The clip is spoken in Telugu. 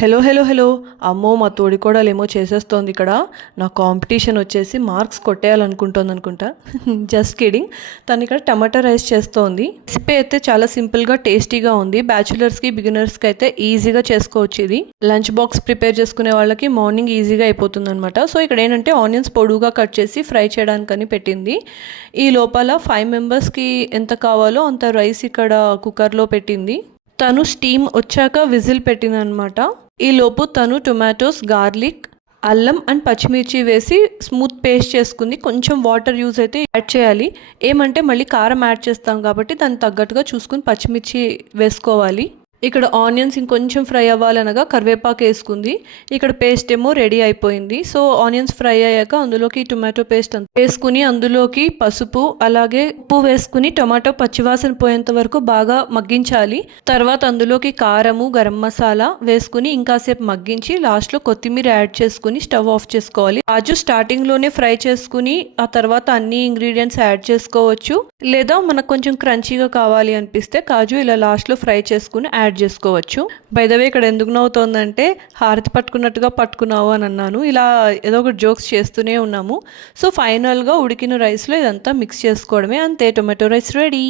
హలో హలో హలో అమ్మో మా తోడికోడలేమో చేసేస్తోంది ఇక్కడ. నా కాంపిటీషన్ వచ్చేసి మార్క్స్ కొట్టేయాలనుకుంటోంది అనుకుంటా. Just kidding. తను ఇక్కడ టమాటా రైస్ చేస్తోంది. రెసిపీ అయితే చాలా సింపుల్గా టేస్టీగా ఉంది. బ్యాచులర్స్కి బిగినర్స్కి అయితే ఈజీగా చేసుకోవచ్చు. ఇది లంచ్ బాక్స్ ప్రిపేర్ చేసుకునే వాళ్ళకి మార్నింగ్ ఈజీగా అయిపోతుంది అనమాట. సో ఇక్కడ ఏంటంటే ఆనియన్స్ పొడువుగా కట్ చేసి ఫ్రై చేయడానికని పెట్టింది. ఈ లోపల 5 మెంబర్స్కి ఎంత కావాలో అంత రైస్ ఇక్కడ కుక్కర్లో పెట్టింది. తను స్టీమ్ వచ్చాక విజిల్ పెట్టిందనమాట. ఈలోపు తను టొమాటోస్, గార్లిక్, అల్లం అండ్ పచ్చిమిర్చి వేసి స్మూత్ పేస్ట్ చేసుకుంది. కొంచెం వాటర్ యూజ్ అయితే యాడ్ చేయాలి. ఏమంటే మళ్ళీ కారం యాడ్ చేస్తాం కాబట్టి దానికి తగ్గట్టుగా చూసుకుని పచ్చిమిర్చి వేసుకోవాలి. ఇక్కడ ఆనియన్స్ ఇంకొంచెం ఫ్రై అవ్వాలనగా కరివేపాకు వేసుకుంది. ఇక్కడ పేస్ట్ ఏమో రెడీ అయిపోయింది. సో ఆనియన్స్ ఫ్రై అయ్యాక అందులోకి టొమాటో పేస్ట్ వేసుకుని అందులోకి పసుపు అలాగే ఉప్పు వేసుకుని టొమాటో పచ్చివాసన పోయేంత వరకు బాగా మగ్గించాలి. తర్వాత అందులోకి కారము, గరం మసాలా వేసుకుని ఇంకాసేపు మగ్గించి లాస్ట్లో కొత్తిమీర యాడ్ చేసుకుని స్టవ్ ఆఫ్ చేసుకోవాలి. కాజు స్టార్టింగ్లోనే ఫ్రై చేసుకుని ఆ తర్వాత అన్ని ఇంగ్రీడియంట్స్ యాడ్ చేసుకోవచ్చు. లేదా మనకు కొంచెం క్రంచీగా కావాలి అనిపిస్తే కాజు ఇలా లాస్ట్లో ఫ్రై చేసుకుని యాడ్ చేసుకోవచ్చు. బై ద వే ఇక్కడ ఎందుకు నవ్వుతోందంటే హారతి పట్టుకున్నట్టుగా పట్టుకున్నావు అని అన్నాను. ఇలా ఏదో ఒక జోక్స్ చేస్తూనే ఉన్నాము. సో ఫైనల్గా ఉడికిన రైస్లో ఇదంతా మిక్స్ చేసుకోవడమే. అంతే, టొమాటో రైస్ రెడీ.